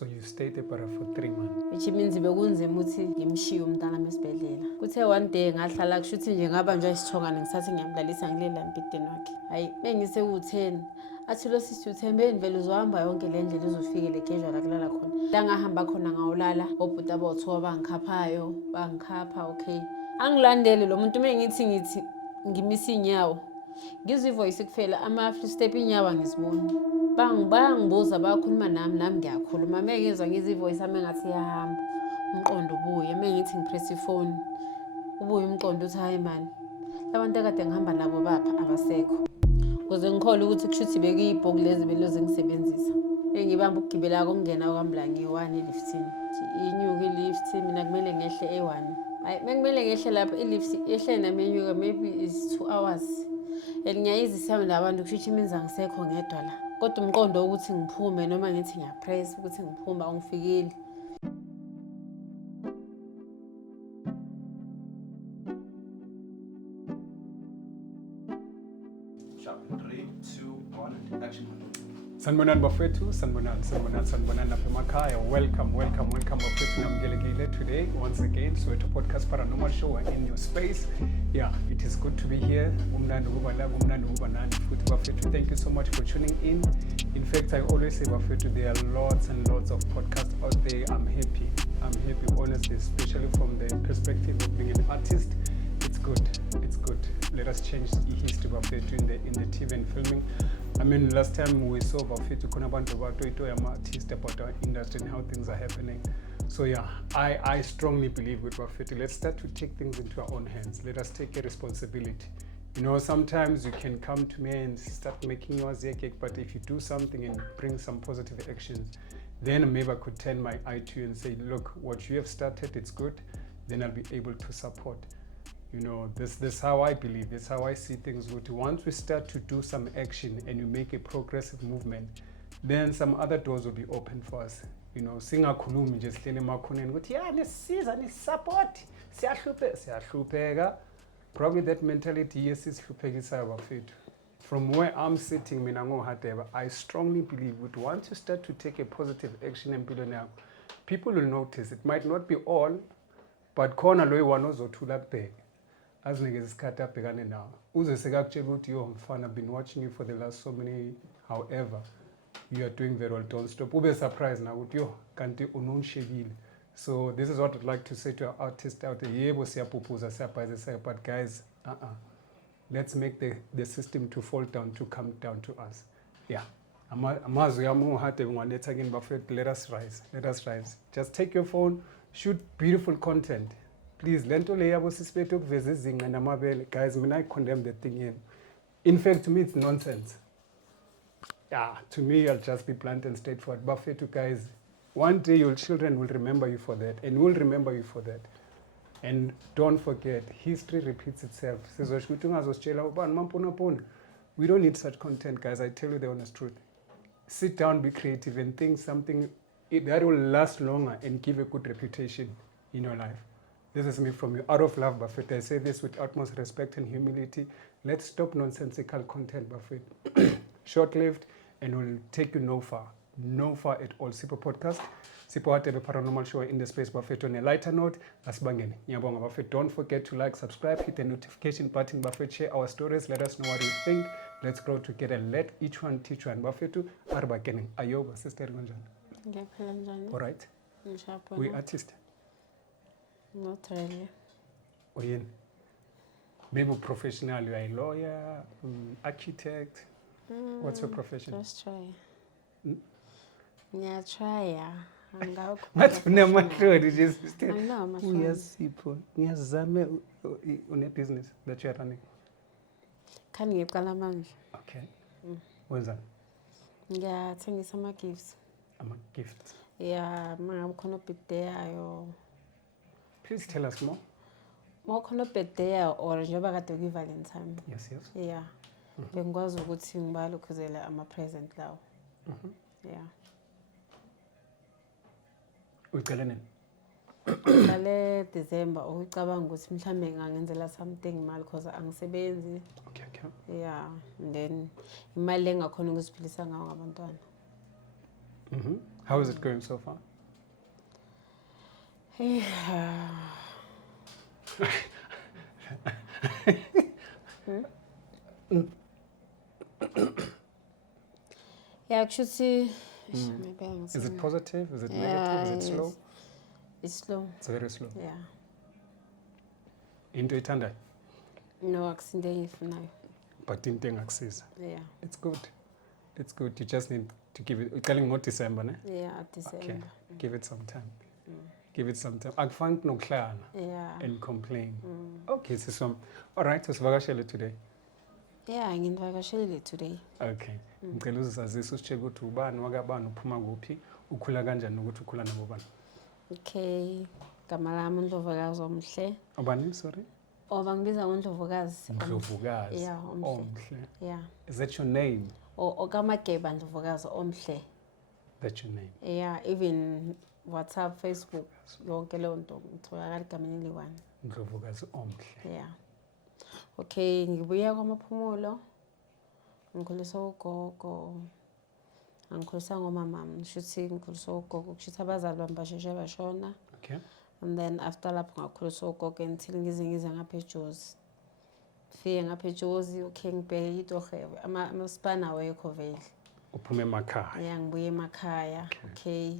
So you stayed there for 3 months. Which means bekunzima ukuthi ngimshiye umntana esibhedlela. Kuthe one day ngahlala kusho ukuthi nje ngabanjwa isithongana ngisathi ngiyamlalisa ngilela mpideni wakhe. Hayi bengise u10 athi lo sisi uThembeni vele uzohamba yonke le ndlela uzofikele casual akulala khona. La ngahamba khona ngawulala obhuti abothiwa bangikhaphayo bangikhapha okay. Angilandele lo muntu mengithi ngimisa inyawo. Ngizwe ivoice kufela ama-step inyawo ngizibona. Bangibuza bayakhuluma nami ngiyakhuluma mengizwa ngizwe ivoice ami ngathi iyahamba umqondo ubuye mengithi ngipress ifone ubuye umqondo uthi hayi man abantu akade ngihamba nabo bapha abasekho kuze ngikhole ukuthi kushuthi bekuyibhoku lezi beloze ngisebenzisa engibamba ukugibela kokungena kwambla ngi1 eliftini inyuka ilift mina kumele ngehle e1 hayi mengimele ngehle lapha ilift ehle nami enyuka maybe is 2 hours elingiyizisa nabantu kushuthi iminza ngisekho ngedwa la kodwa umqondo ukuthi ngiphume noma ngithi ngiyapress ukuthi ngiphuma angifikeli. Sanibonani bafethu, sanibonani lapha emakhaya. Welcome bafethu namgelekile today once again so at a podcast paranormal show in your space. Yeah, it is good to be here. Umnandi ukuba la, umnandi ukuba nani futhi bafethu. Thank you so much for tuning in. In fact, I always say bafethu there are lots and lots of podcasts out there. I'm happy honestly, especially from the perspective of being an artist. It's good. Let us change the history bafethu in the TV and filming. I mean, last time we saw bafethu khona abantu abatoito artists about our industry and how things are happening. So yeah, I strongly believe with bafethu. Let's start to take things into our own hands. Let us take a responsibility. You know, sometimes you can come to me and start making yours a cake, but if you do something and bring some positive actions, then maybe I could turn my eye to you and say, look, what you have started, it's good. Then I'll be able to support. You know, this how I believe, that's how I see things. Once we start to do some action and you make a progressive movement, then some other doors will be open for us. You know, singakhulumi just hlele emakhoneni ukuthi yeah nisiza nisupport siyahlupheka. Probably that mentality yes is hluphekisa bafethu. From where I'm sitting mina ngoHadebe, I strongly believe that once you start to take a positive action empilweni yakho, people will notice. It might not be all, but khona loyi one ozothula kubheka azinikeza isikhathi abhekane nawo uze sekakutshela ukuthi yo mfana I've been watching you for the last so many however you are doing very well, don't stop. Ube surprised na ukuthi yo kanti unonshekile. So this is what I'd like to say to our artists out there. Yebo siyaphupuza siyabhayizisa, but guys let's make the system to fall down, to come down to us. Yeah, amazwi yami ngoHadebe ngwaletha kini bafethu. Let us rise. Just take your phone, shoot beautiful content. Please, lento le yabo sisiphethe ukuveza izinqa namabele. Guys, mina I condemn the thing. In fact, to me it's nonsense. Yeah, to me I'll just be blunt and straightforward. Bafethu guys, one day your children will remember you for that, and will remember you for that. And don't forget, history repeats itself. We don't need such content, guys. I tell you the honest truth. Sit down, be creative, and think something that will last longer and give a good reputation in your life. This is me from you, out of love, Buffett. I say this with utmost respect and humility. Let's stop nonsensical content, Buffett. Short-lived, and will take you no far at all. Sipho Podcast, Sipho Hadebe Paranormal Show in the space, Buffett. On a lighter note, asibangeni. Ngiyabonga, Buffett. Don't forget to like, subscribe, hit the notification button, Buffett. Share our stories. Let us know what you think. Let's grow together. Let each one teach one. Buffett. Arbakening. Ayoba, sister Nganjani. All right. We artists. Not really. Oyen. Maybe professional, you are a lawyer, architect. What's your profession? Just try. Yeah, try. What's your name? I know, my friend. Yes, people. Yes, Zame, on a business that you are running. Can you call a Okay. What's that? Yeah, thank you so much gifts. I'm a gift. Yeah, I'm gonna be there. Please tell us more. More khona birthday or njengoba kade ku Valentine. Yes. Yeah. Bengikwazi ukuthi ngibalokhuzela ama present lawo. Yeah. Ucela nini? Ngale December ukucabanga ukuthi mhlambe ngangenzela something imali because angisebenzi. Okay. Yeah, and then imali engakhona ukusiphilisa ngayo ngabantwana. How is it going so far? Yeah, actually, Is it positive? Is it negative? Is it slow? It's slow. It's very slow. Yeah. Into ithandai, No, akusinde engiyifunayo. but into engakusiza. Yeah. It's good. It's good. You just need to give it. Uqale ngo-December, ne? Yeah, at December. Okay. Give it some time. Give it some time. Akufani nokuhlala Yeah. and complain. Okay, so all right, usivakashele today. Yeah, nginivakashelile today. Okay. Ngicela uzazise usitshele ukuthi ubani wakabani uphuma kuphi ukhula kanjani ukuthi ukhula nabo bani. Okay. Gama lami uNdlovukazi Omhle. Ubani, sorry? Bangibiza ngoNdlovukazi. Ndlovukazi. Yeah, Omhle. Omhle. Yeah. Is that your name? Okamageba Ndlovukazi Omhle. That's your name. Yeah, even WhatsApp, Facebook, yonke leyo nto ngitholakala egameni eliwani. Ndlovukazi Omhle. Yeah. Okay, ngibuya kwamaphumulo. Ngikhuliswa ugogo. Angikhuliswa ngomamami, shuthi ngikhuliswa ugogo, kushuthi abazali bami basheshe bashona. Okay. And then after lapho ngakhuliswa ugogo until ngize ngapha eJozi. Fike ngapha eJozi, okay, ngibheke itohe amasipana awekho vele. Uphume emakhaya. Yeah, ngibuye emakhaya. Okay.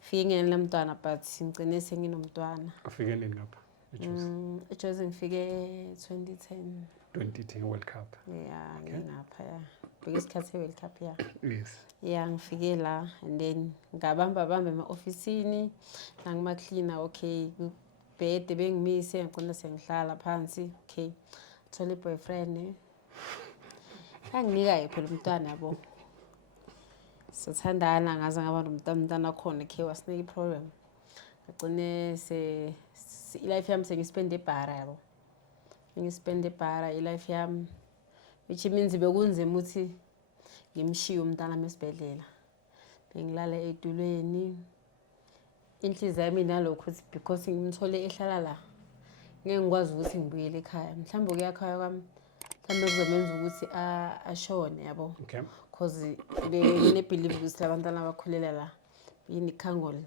Fike ngenela mntwana but ngicine senginomntwana. Ufike nini ngapha? eJozi ngifike 2010. 2010 World Cup. Yeah, ngingapha ya. Bheke isikhathi World Cup ya. Yes. Yeah, ngifike la and then ngabamba ema-ofisini nangima-cleaner, okay. Bhede bengimise ngicina sengihlala phansi, okay. Thola i-boyfriend. Anginika phela umntwana yabo. Sithandana ngaze ngaba nomntana khona ke wasinika i-problem. Ngicine i-life yami sengispend eBhara yabo. Ngispend eBhara i-life yami, which means bekunzima ukuthi ngimshiye umntana esibhedlela. Bengilala edulweni. Inhliziyo yami nalokho ukuthi because ngimthole ehlala la ngeke ngikwazi ukuthi ngibuyele ekhaya. Mhlawumbe ukuya ekhaya kwami mhlawumbe kuzomenza ukuthi ashone yabo. Okay. Because believe ukuthi labantwana abakhulela la yinikhangoli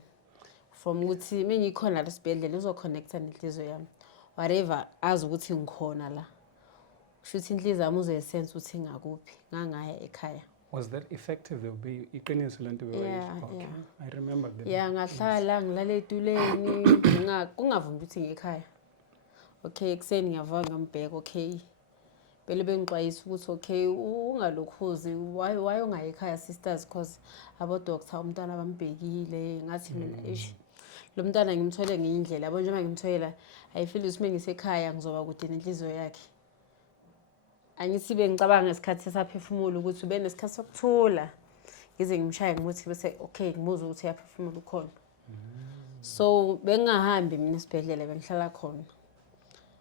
from ukuthi mengikhona la esibhedlela uzoconnecta nenhliziyo yami. Whatever azi ukuthi ngikhona la. Shuthi inhliziyo yami uzoyisense ukuthi ngakuphi ngangaya ekhaya. Was that effective? There will be iqiniso lento Yeah, okay. yeah. I remember that. Yeah, ngahlala ngilala eduleni kungavumi ukuthi ngekhaya. Okay, ekseni ngiyavuka ngiyambheka, okay. Bele bengixwayisa ukuthi okay ungalokhuzi why ungayi ekhaya sisters because abo doctor umntwana bambhekile ngathi mina ish lo mntwana ngimthole ngiyindlela yabo njengoba ngimtholela I feel ukuthi mengisekhaya ngizoba kude nenhliziyo yakhe. Angithi bengicabanga ngesikhathi sesaphefumula ukuthi ube nesikhathi sokuthula ngize ngimshaye ngimuthi bese okay ngimuza ukuthi uyaphefumula ukhona. So bengahambi mina esibhedlela bengihlala khona.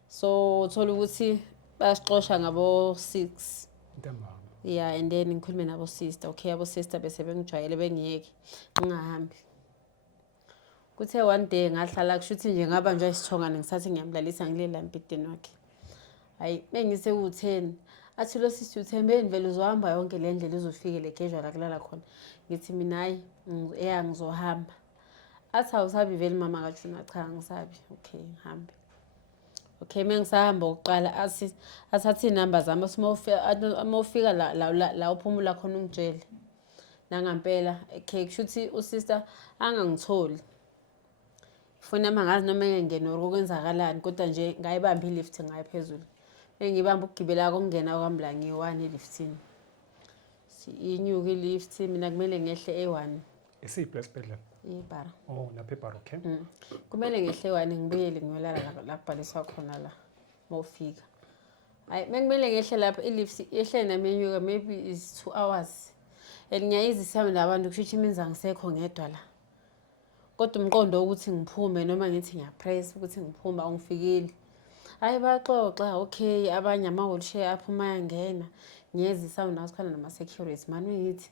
So uthola ukuthi basixoxa ngabo 6. Ntambama. Yeah, and then ngikhulume nabo sister. Okay, abo sister bese bengijwayele bengiyeke ngingahambi. Kuthe one day ngahlala kushuthi nje ngaba nje isithongana ngisathi ngiyamlalisa ngilela embhedeni wakhe. Hayi bengise u10 athi lo sister uThembeni vele uzohamba yonke le ndlela uzofike le casual la kulala khona. Ngithi mina hayi ngizohamba. Athi awusabi vele mama kaJuna cha ngisabi. Okay, ngihambe. Okay, mengisahamba oqala athathi inamba zami amofika la uphumula khona ungitshele. Nangampela okay kushuthi usister angangitholi. Funa mangazi noma ngengena okwenzakalani kodwa nje ngayibamba ilift ngayiphezulu. Engibamba ukugibela kokungena kwami ngi1 eliftini. Inyuka ilift mina kumele ngehle A1. Isiphi esibhedlela? Ibhara. Oh, lapha eBhara, okay. Kumele ngehle A1 ngibuyele ngiyolala la kubhaliswa khona la mawufika. Hayi mengimele ngehle lapha ilift ehle nami inyuka maybe is 2 hours. Ngiyayizisa nabantu kushuthi iminza ngisekho ngedwa la. Kodwa umqondo ukuthi ngiphume noma ngithi ngiyapress ukuthi ngiphume angifikeli. Hayi baxoxa okay abanye ama wheelchair aphuma yangena ngiyezisa unasikhala nama security manje ngithi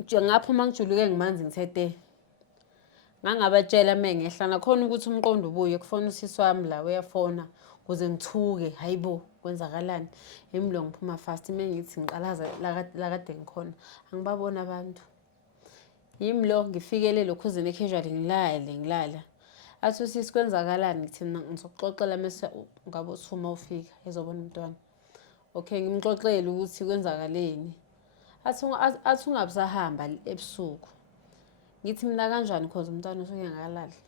nje ngaphuma ngijuluke ngimanzi ngithethe ngangabatshela mengehlana khona ukuthi umqondo ubuye kufona usisi wami la uyafona kuze ngithuke hayibo kwenzakalani emlo ngiphuma fast mengithi ngiqalaza la kade ngikhona angibabona abantu yimi lo ngifikele lokhuzini casual ngilala athi usisi kwenzakalani ngithi mina ngizokuxoxela mase ngabe uthuma ufika ezobona umntwana okay ngimxoxele ukuthi kwenzakaleni athi ungabusahamba ebusuku ngithi mina kanjani because umntwana usuke ngakalali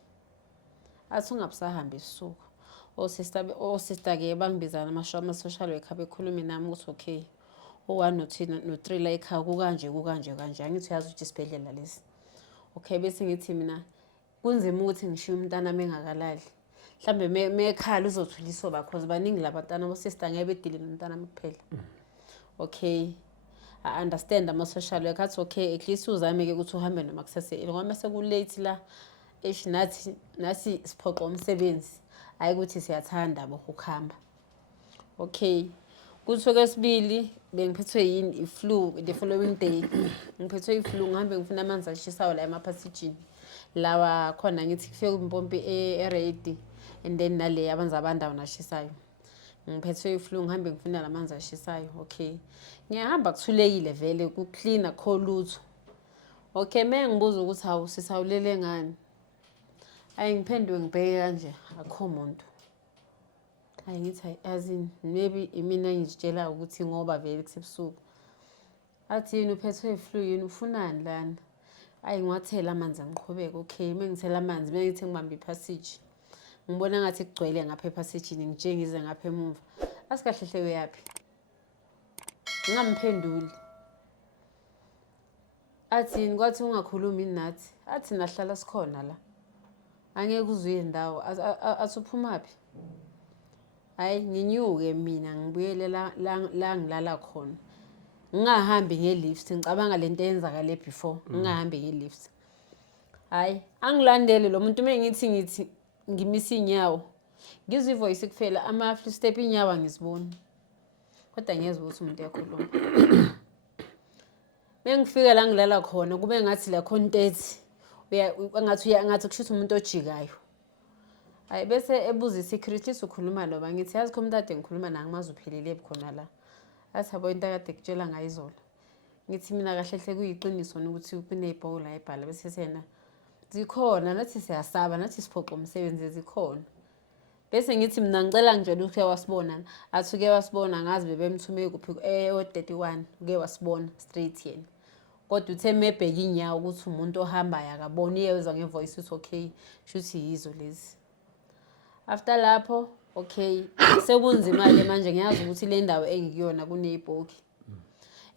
athi ungabusahamba ebusuku sister ke bangibizana ama-social worker bekhuluma nami ukuthi okay u1 no2 no3 la ekhaya kukanje angithi uyazi ukuthi isibhedlela lesi okay bese ngithi mina kunzima ukuthi ngishiye umntana mengakalali mhlambe mekhala uzothula isoba because baningi labantwana bosister ngeke bedile nomntana kuphela okay I understand ama-social worker athi okay at least uzame ke ukuthi uhambe noma kusase ngoba sekulate la nathi siphoqa umsebenzi hayi ukuthi siyathanda bo ukuhamba okay kuthi kwesibili bengiphethwe yini iflu the following day ngiphethwe iflu ngihambe ngifuna amanzi ashisayo la emaphasijini lawa khona ngithi kufike impompi ready and then nale abanza abandawo nashisayo ngiphethwe iflu ngihambe ngifuna lamanzi ashisayo okay ngiyahamba kuthulekile vele ku clean akho lutho okay mengibuza ukuthi hawu sisawulele ngani ngiphenduke ngibheke kanje akho umuntu ngithi azini maybe imina ngizitshela ukuthi ngoba vele kusebusuku athi yini uphethwe iflu yini ufunani lana ngiwathela amanzi angiqhubeka okay mengithela amanzi bengithi ngibambe iphasage ngibona ngathi kugcwele ngapha ephasejini ngijengize ngapha emuva asikahle uyapi ngingamphenduli athi kwathi ungakhulumi nathi athi nahlala sikhona la angeke uzwe indawo athi uphumaphi nginyuke mina ngibuyele la ngilala khona ngingahambi ngelift ngicabanga lento eyenzakale before ngingahambi ngelift angilandele lo muntu mengithi ngimisa inyawo ngizwe ivoice kuphela ama-step inyawo ngizibona kodwa ngiyezwa ukuthi umuntu eyakhuluma mengifika la ngilala khona kube ngathi la content ngathi kushuthi umuntu ojikayo bese ebuza i-security ukhuluma lo bangithi yazi umuntu ade ngikhuluma naye ngimazi uphelele ebukhona la athi yabo into akade kutshela ngayizolo ngithi mina kahle kuyiqiniso ukuthi kunebhola ebhala bese sena zikhona nathi siyasaba nathi siphoqa umsebenzi zikhona bese ngithi mina ngicela ngitshela ukuthi wasibona athi uke wasibona ngazi bebemthume kuphi o31 uke wasibona straight yena kodwa uthe mebheka inyawo ukuthi umuntu ohambayo akaboni yezwa ngevoice uthi okay shuthi yizo lezi after lapho okay sekunzima ke manje ngiyazi ukuthi le ndawo engikuyona kunezibhoki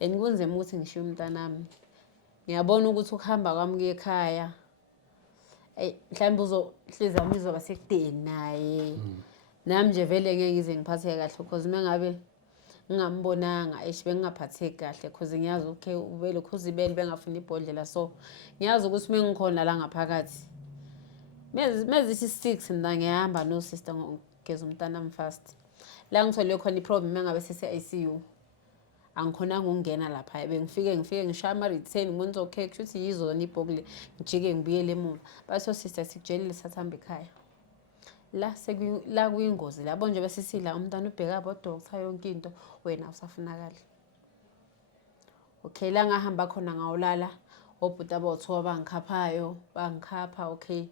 and kunzima ukuthi ngishiye umntanami ngiyabona ukuthi ukuhamba kwami ekhaya mhlawumbe uzohliziyo yami izoba sekudeni naye nami nje vele ngeke ngize ngiphatheke kahle because mengabe ngingambonanga bengingaphatheki kahle because ngiyazi okay ubele khuzibele bengafuna ibhodlela so ngiyazi ukuthi mengikhona la ngaphakathi mezithi 6 mina ngiyahamba no sister ngigeza umntanami fast la ngithole khona iproblem mengabe sese-ICU angikhona ngungena lapha ngifike ngishaya ama-return ngibona okay kushuthi yizona ibhokile ngijike ngibuyele emuva bathi sister sikutshelile sathamba ekhaya la kuyingozi labo nje bese sila umntana ubheka bodokotela yonke into wena usafunakala okay la ngahamba khona ngawulala obhuti abawu2 bangikhapha okay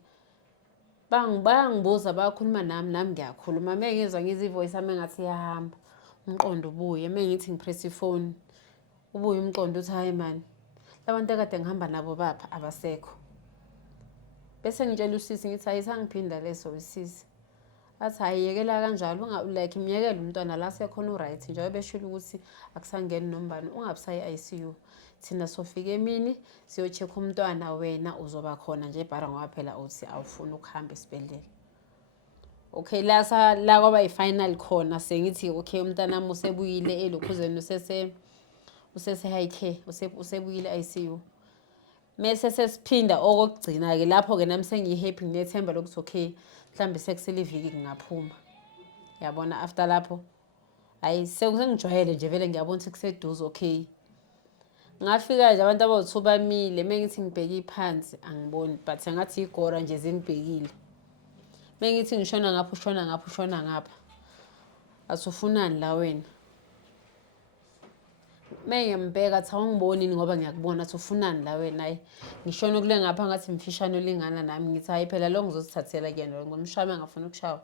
bangibuza bayakhuluma nami ngiyakhuluma mengizwa ngizwe ivoice yami engathi iyahamba umqondo ubuye mengithi ngipress ifone ubuye umqondo uthi hayi man labantu akade ngihamba nabo bapha abasekho bese ngitshela usisi ngithi ayisangiphinda leso usisi athi ayiyekela kanjalo like imiyekela umntwana la sekhona uright njengoba beshilo ukuthi akusangeni nombani ungabusayi ICU thina sofika emini siyocheck umntwana wena uzoba khona nje bara ngoba phela uthi awufuni ukuhamba esibhedlela okay la kwaba i-final khona sengithi okay umntanami usebuyile elokhuzeni usese high care usebuyile ICU mase sesiphinda okugcina ke lapho ke nami sengihappy nginethemba lokuthi okay mhlambe sekusele iviki ngaphuma yabona after lapho sengijwayele nje vele ngiyabona ukuthi kuseduze okay ngafika nje abantu abawu2 bamile mengithi ngibheke phansi angiboni but ngathi igora nje zingibhekile mengithi ngishona ngapha ushona ngapha asufunani la wena Mengiyambheka athi awungiboni ngoba ngiyakubona athi ufunani la wena hayi. Ngishona kule ngapha ngathi mfishane olingana nami ngithi hayi phela lo ngizosithathela kuyena ngomshaya engafuna ukushawa.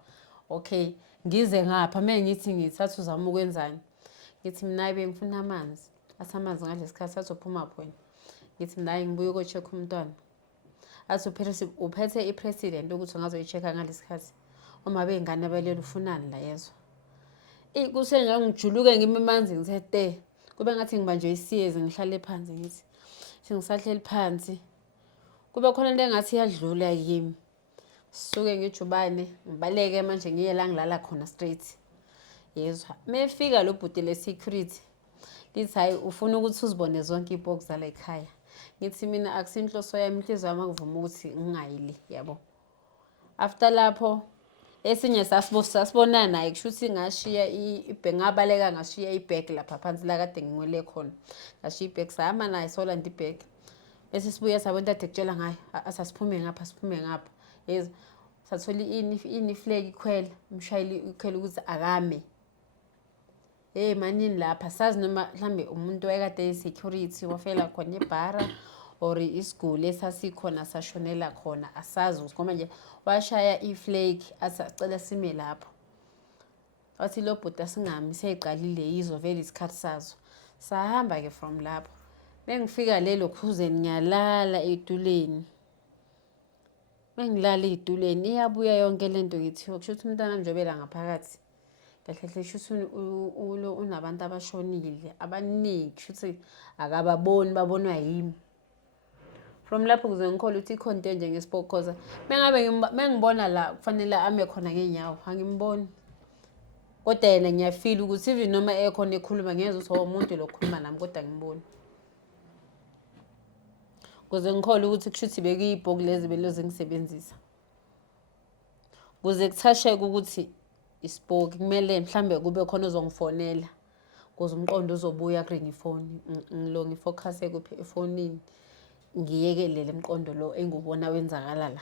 Okay, ngize ngapha mengithi ngithatha uzama ukwenzani. Ngithi mina bengifuna amanzi. Athi amanzi ngalesikhathi athi uphuma phone. Ngithi mina ngibuye uko-check umntwana. Athi uphethe i-president ukuthi ungazoyi-check-a ngalesikhathi. Uma bengane abalele ufunani la yezwa. Kusenja ngijuluke ngime emanzi ngithe te. Kube ngathi ngibanjwe isiyezi ngihlale phansi ngithi sengisahleli phansi. Kube khona into engathi iyadlula yimi. Sisuke ngijubane ngibaleke manje ngiye la ngilala khona straight. Yezwa. Mefika lo bhuti le security. Lithi hayi ufuna ukuthi uzibone zonke ibox zala ekhaya. Ngithi mina akusinhloso yami inhliziyo yami akuvuma ukuthi ngingayili yabo. After lapho esinye sasibonana naye kushuthi ngashiya ngabaleka ngashiya ibag lapha phansi la kade ngingwele khona. Ngashiya ibag sama naye solanda ibag. Bese sibuya sabona ade kutshela ngayo asasiphume ngapha. Yezwa. Sathola ini flag ikhwela umshayeli ikhwela ukuthi akame. Manini lapha sazi noma mhlambe umuntu wayekade esecurity wafela khona ebhara or isiguli esasikhona sashonela khona asazi ukuthi ngoba nje washaya iflag asacela sime lapho. Wathi lo bhuti asingami seyiqalile yizo vele isikhathi sazo. Sahamba ke from lapho. Bengifika lelo khuzeni ngiyalala etuleni. Mengilala etuleni iyabuya yonke lento ngithiwa kushuthi umntwana njobela ngaphakathi. Kahle shuthi unabantu abashonile abaningi shuthi akababoni babonwa yimi. From lapho kuze ngikholwa ukuthi ikhona into nje ngesibokhoza. Mengibona la kufanele ame khona ngenyawo angimboni. Kodwa yena ngiyafeel ukuthi even noma ekhona ekhuluma ngeze ukuthi umuntu lokhuluma nami kodwa ngimboni. Kuze ngikholwa ukuthi kushuthi bekuyibhoki lezi beloze ngisebenzisa. Kuze kuthasheke ukuthi isibhoki kumele mhlambe kube khona uzongifonela. Kuze umqondo uzobuya kuring ifone. Ngilo ngifocus kuphi efonini. Ngiyekelele umqondo lo engubona wenzakala la.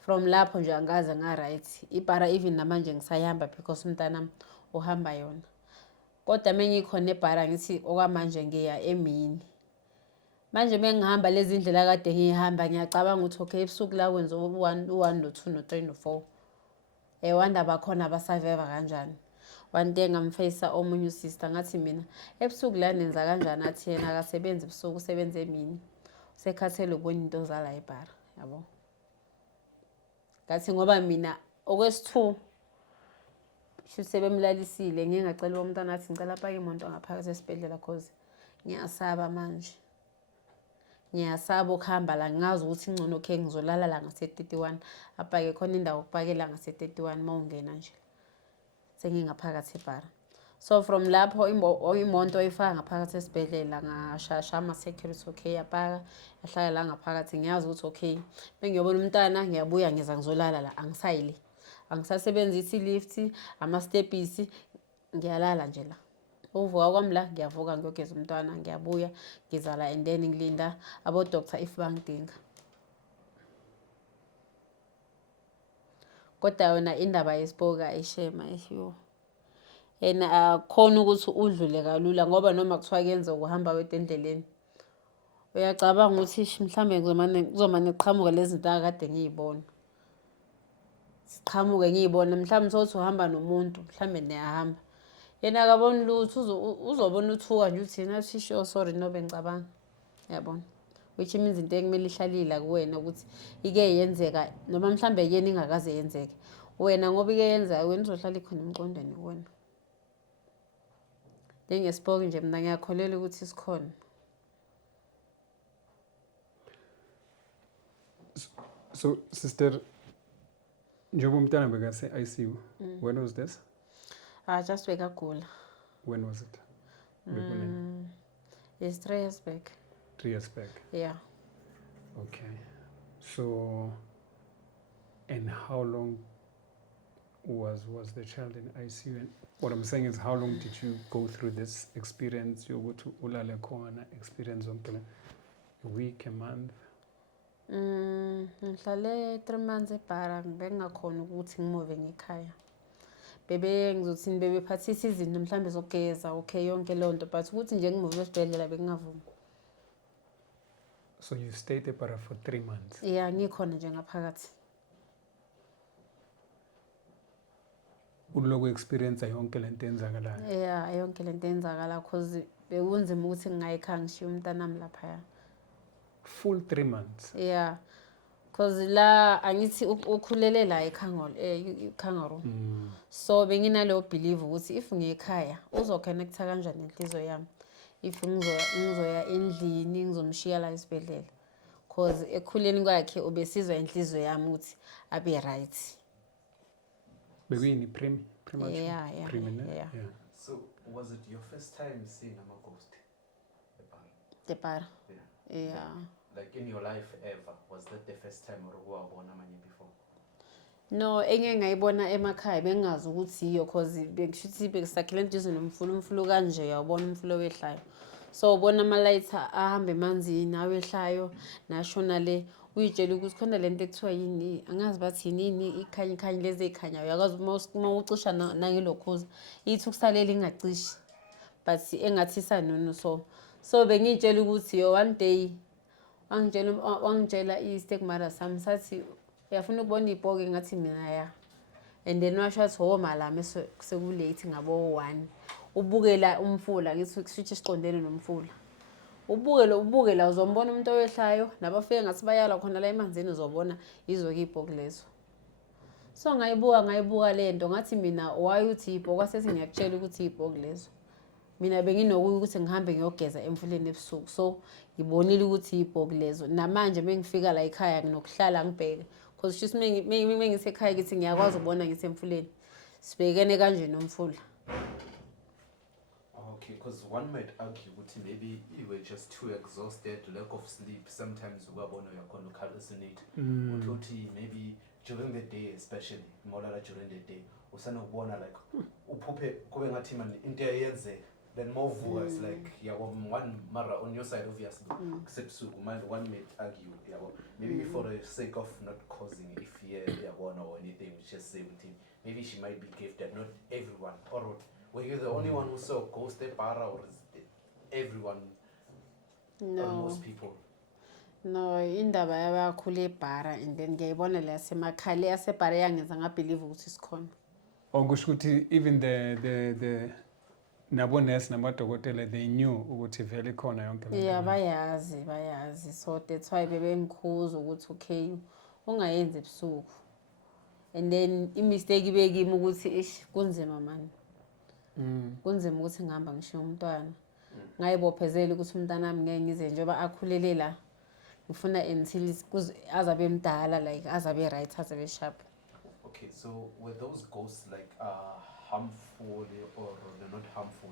From lapho nje angaze nga right. Ibhara even namanje ngisayihamba because umntanami uhamba yona. Kodwa mengikhona ebhara ngithi okwamanje ngiya emini. Manje mengihamba lezi indlela kade ngihamba ngiyacabanga ukuthi okay ebusuku la kwenza u1 no2 no3 no4. Wanda bakhona abasurvive kanjani. One day ngamface omunye usister ngathi mina ebusuku la nenza kanjani athi yena akasebenzi ebusuku usebenza emini. Usekhathele ukubona into zala ebhara yabo. Ngathi ngoba mina okwesi2 shuse bemlalisile ngingacela umntwana athi ngicela apake imoto ngaphakathi esibhedlela cause ngiyasaba manje. Ngiyasaba ukuhamba la ngazi ukuthi ingcono okay ngizolala la ngase31 apake khona indawo ukupakela ngase31 mawungena nje. Sengingaphakathi ebhara. So from lapho imoto oyifaka ngaphakathi esibhedlela ngashasha ama security okay yapaka yahlala la ngaphakathi ngiyazi ukuthi okay bengiyobona umntana ngiyabuya ngiza ngizolala la angisayili. Angisasebenzisi lift ama stepisi ngiyalala nje la. Uvuka kwami la ngiyavuka ngiyogeza umntwana ngiyabuya ngizala and then ngilinda abo doctor if bangidinga. Kodwa yona indaba yesibhoka ayishema ehiyo. Yena akhona ukuthi udlule kalula ngoba noma kuthiwa kuyenza ukuhamba kwethu endleleni. Uyacabanga ukuthi mhlambe kuzomane kuqhamuka lezi zinto akade ngiyibona. Siqhamuke ngiyibona mhlambe sokuthi uhamba nomuntu mhlambe niyahamba. Yena akaboni lutho uzobona uthuka nje uthi yena shisho sorry no bengicabanga. Yabona. Which means into ekumele ihlalile kuwena ukuthi ike yenzeka noma mhlambe yena ingakaze yenzeke. Wena ngoba ike yenza wena uzohlala ikhona emqondweni kuwena. Njengesibhoki nje mina ngiyakholela ukuthi sikhona. So sister njengoba umntana bekase ICU when was this? Just bekagula. When was it? It's 3 years back. 3 years back. Yeah. Okay. So and how long was the child in ICU? And what I'm saying is how long did you go through this experience? You go to ulale khona experience a week, a month? Ngihlale 3 months ebhara bengakhona ukuthi ngimove ngekhaya. ngizothini bebephathisa izinto mhlambe zokugeza okay yonke lonto but ukuthi nje ngimuve esibhedlela bekungavumi. So you stayed there para for 3 months. Yeah, ngikhona nje ngaphakathi. Uloku experience yonke lento enzakalayo. Yeah, yonke lento enzakala cause bekunzima ukuthi ngingayikhaya ngishiya umntanami lapha. Full 3 months. Yeah. Cause la angithi ukhulele la eKhangoro. So benginalo believe ukuthi if ngiyekhaya uzoconnecta kanjani nenhliziyo yami. If ngizoya endlini ngizomshiya la esibhedlela. Cause ekhuleni kwakhe ubesizwa inhliziyo yami ukuthi abe right. Bekuyini premature? Yeah. So was it your first time seeing a ghost? Depara. Yeah. Like in your life ever, was that the first time or wabona manje before? No, engeke ngayibona emakhaya bengazi ukuthi iyo cause bekushuthi bekusakhela eduze nomfulu kanje uyabona umfulu wehlayo. So ubona ama lights ahamba emanzini awehlayo nashona le uyitshela ukuthi khona lento ekuthiwa yini angazi bathi yini ikhanya lezi ezikhanya uyakwazi uma ucisha nangilokhuza ithi ukusalela ingacishi but engathi sanono so bengitshela ukuthi yo one day wangitshela i-stepmother sami sathi uyafuna ukubona ibhoke ngathi mina ya and then washo athi malami sekulate ngabo 1 ubukela umfula ngithi kushuthi siqondene nomfula ubukela uzombona umuntu owehlayo nabafike ngathi bayala khona la emanzini uzobona izoke ibhoke lezo. So ngayibuka lento ngathi mina why uthi ibhoke asethi ngiyakutshela ukuthi ibhoke lezo mina benginokuya ukuthi ngihambe ngiyogeza emfuleni ebusuku so ngibonile ukuthi ibhoke lezo namanje mengifika la ekhaya nginokuhlala ngibheke because just mengisekhaya ngithi ngiyakwazi ukubona ngisemfuleni sibhekene kanje nomfula. Okay, because one might argue that maybe you were just too exhausted, lack of sleep. Sometimes we are going to hallucinate. Maybe during the day, especially more during the day, usana ubona like uphuphe kube ngathi man into yenze then more voice like one mara on your side obviously one may argue maybe for the sake of not causing a fear or anything we just say with him maybe she might be gifted, not everyone, or were you the only one who saw ghost para or is it everyone? No, or most people? No, indaba yabakhulu ebhara and then ngiyayibona la semakhaya yasebhara yangenza ngabelieve ukuthi sikhona. Okusho ukuthi even the nabo nurse namadokotela they knew ukuthi vele khona yonke lento. Yeah, bayazi. So that's why bebengikhuza ukuthi okay ungayenzi ebusuku. And then imistake ibekimi ukuthi kunzima man. Kunzima ukuthi ngihamba ngishiya umntwana. Ngayibophezela ukuthi umntanami ngeke ngize njengoba akhulele la. Ngifuna until azabe mdala like azabe right azabe sharp. Okay, so were those ghosts like harmful or they're not harmful?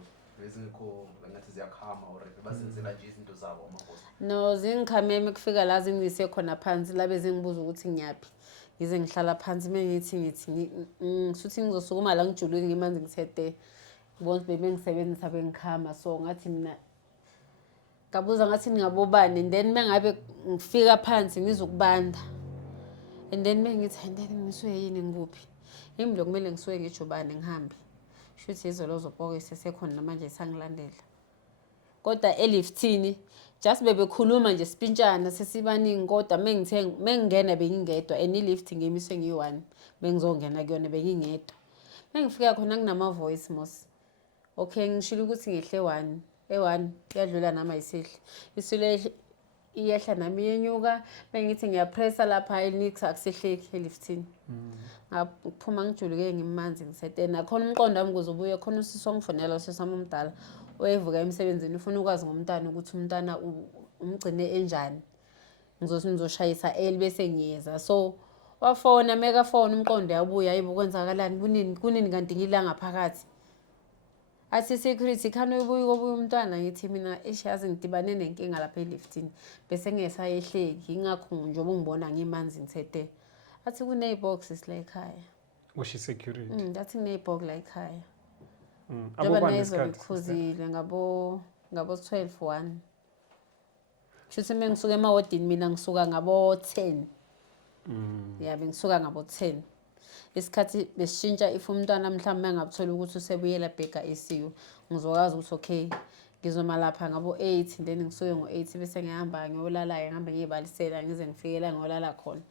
No, zingikhameme kufika la zingise khona phansi la bezingibuza ukuthi ngiyaphi. Ngize ngihlala phansi mengithi suthi ngizosukuma la ngijulile ngimanzi ngithethe. Ngibona bebengisebenzisa bengikhama so ngathi mina kabuza ngathi ngingabobani and then mengabe ngifika phansi ngizokubanda. And then mengithi andeni ngisuke yini ngikuphi? Yimi lo kumele ngisuke ngijubane ngihambe. Shuthi izolo zobhoke sesekhona namanje isangilandela. Kodwa eliftini just bebekhuluma nje sipintshana sesibaningi kodwa mengingena bengingedwa and ilift ngemiswe ngi1 bengizongena kuyona bengingedwa. Mengifika khona kunama voice mos. Okay ngishilo ukuthi ngehle 1 e1 yadlula nama isihle. Isule iyehla nami yenyuka bengithi ngiyapressa lapha inix akusehleki eliftini. Ngaphuma ngijuluke ngimanzi ngisetena khona umqondo wami kuzobuye khona usisi ongifonela sesami umdala oyevuka emsebenzini ufuna ukwazi ngomntana ukuthi umntana umgcine enjani ngizoshayisa bese ngiyeza so wafona megafona umqondo yabuya ayibo kwenzakalani kunini kanti ngilanga phakathi athi security khani uyibuye kobuye umntwana ngithi mina eshazi ngidibane nenkinga lapha eliftini bese ngesayehleki ingakho njengoba ngibona ngimanzi ngithethe athi kune boxes la ekhaya. Washi security. That's in box la ekhaya. Abobani isikhathi ngabo 12:1. Shuthi mengisuka emawodini mina ngisuka ngabo 10. Yeah, bengisuka ngabo 10. isikhathi besishintsha if umntwana mhlawumbe engabuthola ukuthi usebuyela bheka ICU ngizokwazi ukuthi okay ngizoma lapha ngabo 8 then ngisuke ngo8 bese ngihamba ngiyolala ngihambe ngiyibalisela ngize ngifike la ngiyolala khona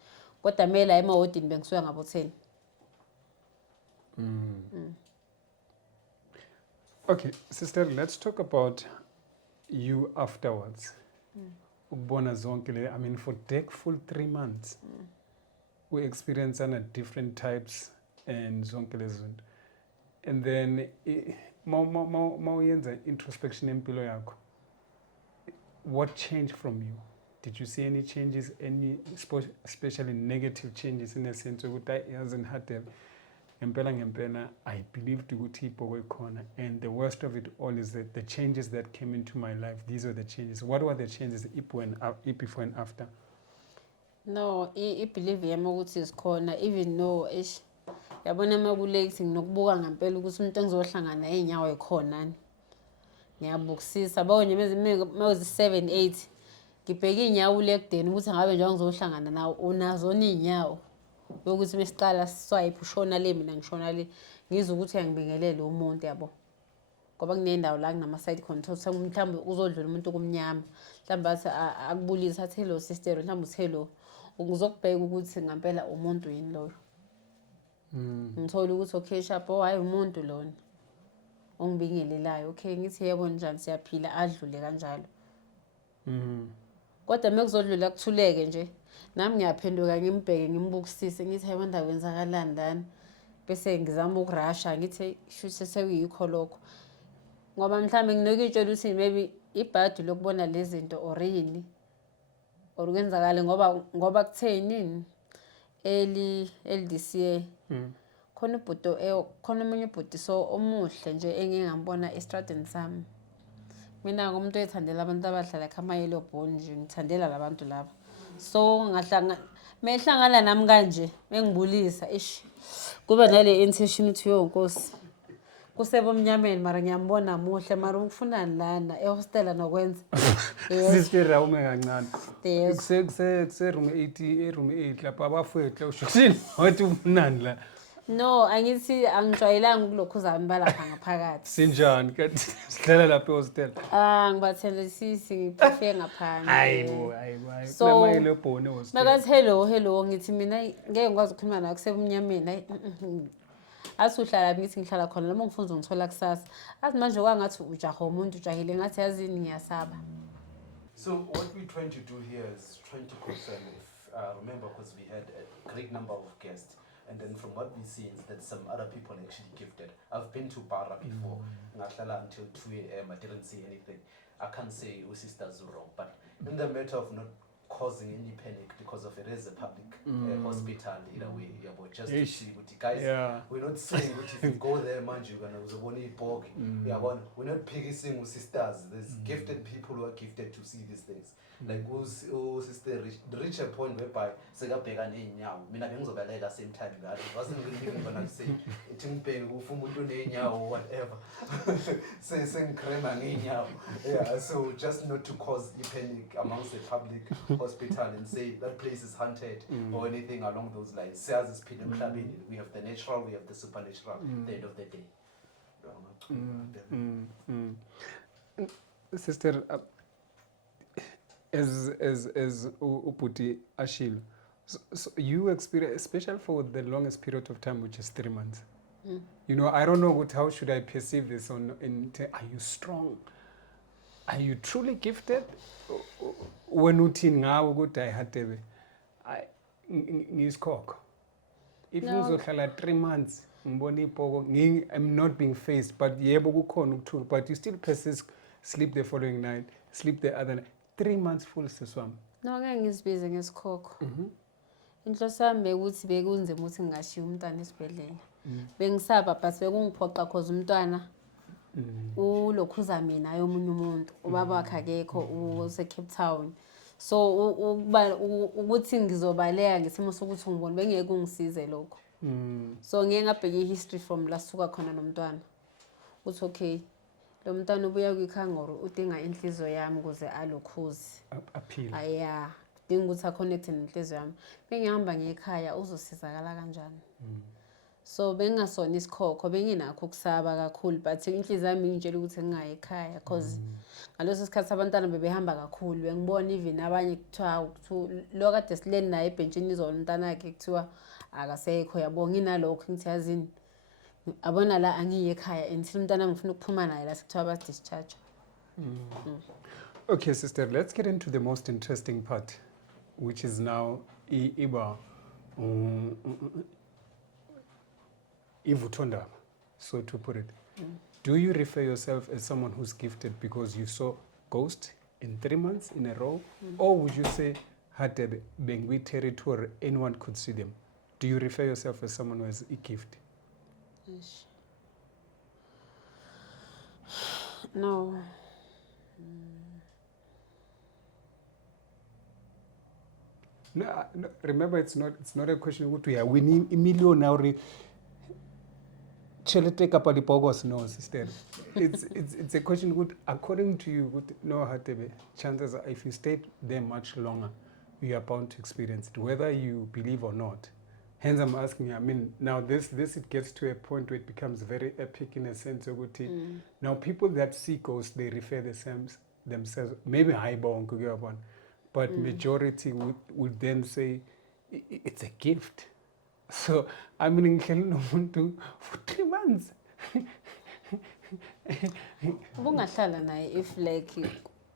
kodwa mela emawodini bengisuka ngabo 10. Okay, sister, let's talk about you afterwards. Ukubona zonke le, I mean, for full 3 months, we experience different types and zonke le zinto. And then, mawuyenza introspection empilo yakho, what changed from you? Did you see any changes, especially negative changes in a sense of that it hasn't had them? Ngempela, I believed ukuthi iphoko ikhona, and the worst of it all is that the changes that came into my life, these are the changes. What were the changes before and after? No, I believe yami ukuthi isikhona, even though yabona emakuleki nginokubuka ngempela ukuthi umuntu engizohlangana einyawo ekhona. Ngiyabukisisa bonye mawuzi 7 8 ngibheka inyawo lekudeni ukuthi ngabe nje ngizohlangana nawo unazo inyawo ukuthi mesiqala swipe ushona le mina ngishona le ngizwe ukuthi angibingelele umuntu yabo ngoba kunendawo la kunama side controls mhlawumbe uzodlula umuntu kumnyama mhlawumbe athi akubulisa athi hello sister mhlawumbe uthi hello ngizokubheka ukuthi ngempela umuntu yini loyo ngithola ukuthi okay shapo hayi umuntu lona ongibingelelayo okay ngithi yebo njani siyaphila adlule kanjalo kodwa mekuzodlula kuthuleke nje nami ngiyaphenduka ngimbheke ngimbukisise ngithi hayi wanda kwenzakalani lana bese ngizama ukurasha ngithi shuthi sekuyikho lokho ngoba mhlawumbe nginokutshela ukuthi maybe ibhadi lokubona lezi zinto or yini or kwenzakala ngoba kutheni LDCA khona ubhuto khona umunye ubhuti so omuhle nje engingambona estradini sami mina ngumuntu ethandela abantu abahlala eKhamayelo Bond nje ngithandela labantu laba so mehlangana nami kanje engibulisa kuba nale intention ukuthi yo Nkosi kusebomnyameni mara ngiyambona muhle mara ukufunani lana ehostel nokwenza sister awume kancane kuse room 80 room 8 lapha abafethu ushuthini wathi ufunani la. No, angithi angijwayelanga kulokho zami balapha ngaphakathi. Sinjani kanti sidlela lapha ehostel? Ngibathele sisi ngiprefer ngaphandle. Hayibo. Namayelo ebhone hostel. Makathi hello ngithi mina ngeke ngikwazi ukukhuluma nawe kusebumnyameni hayi. Asuhlala ngithi ngihlala khona noma ngifunza ngithola kusasa. Athi manje kwangathi ujaha umuntu ujahile ngathi yazini ngiyasaba. So what we're trying to do here is trying to confirm if remember because we had a great number of guests. And then from what we see is that some other people actually gifted. I've been to Barra before, until 2 a.m. I didn't see anything. I can't say your sisters are wrong, but in the matter of not causing any panic because of it is a public hospital in a way, but just to see what you guys, we're not saying that if you go there, man, you're going to we're not picking sisters. There's gifted people who are gifted to see these things. Like sister reach a point whereby sekabheka nenyawo mina bengizobaleka same time that it wasn't really even gonna say ithi ngibheke umuntu nenyawo whatever sengikrema nenyawo so just not to cause panic amongst the public hospital and say that place is haunted or anything along those lines. Siyazi siphila emhlabeni, we have the natural, we have the supernatural at the end of the day. Sister, as Uputi Ashil, so you experience, especially for the longest period of time, which is 3 months. You know, I don't know how should I perceive this. Are you strong? Are you truly gifted? When uthi ngawo ukuthi ayihatebe, ngiyiskoko. If uzohlala 3 months, ngibona iphoko, I'm not being faced, but yebo kukhona ukuthuka, but you still persist, sleep the following night, sleep the other night. 3 months full siswami. No, ngeke ngizibize ngesikhokho. Inhloso yami bekuthi bekunzima ukuthi ngingashiya umntwana esibhedlela. Bengisaba but bekungiphoqa cause umntwana ulokhuza mina yomunye umuntu. Ubaba wakhe akekho use Cape Town. So ukuthi ngizobaleka ngesimo sokuthi ngibone bengeke ungisize lokho. So ngeke ngabheka history from la suka khona nomntwana. Uthi okay. Lo mntwana ubuya kwikhangoro udinga inhliziyo yami ukuze alokhuzi aphila dinga ukuthi aconnect nenhliziyo yami bengihamba ngekhaya uzosizakala kanjani So bengasona isikhokho benginakho ukusaba kakhulu but inhliziyo yami ingitshela ukuthi ngingayi ekhaya cause ngaleso sikhathi abantwana bebehamba kakhulu bengibona even abanye kuthiwa lo kade sileni naye ebhentshini izolo umntana wakhe kuthiwa akasekho yabo nginalokho ngithi yazini abona la angiye ekhaya until umntana ngifuna ukuphuma naye la sekuthiwa ba discharge. Okay, sister, let's get into the most interesting part, which is now iba ivutondaba, so to put it. Do you refer yourself as someone who's gifted because you saw ghost in 3 months in a row? Or would you say, Hatebe, Bengwi territory, anyone could see them? Do you refer yourself as someone who has a gift? Yes. No. No, remember, it's not a question of what we are winning a million now. No, sister. It's a question good according to you. No, Hatebe. Chances are, if you stay there much longer, you are bound to experience it, whether you believe or not. Hence, I'm asking you. I mean, now this it gets to a point where it becomes very epic in a sense of what. Now, people that see ghosts, they refer themselves. Maybe highborn could go one, but majority would then say it's a gift. So I mean, for 3 months. Ubungahlala naye if like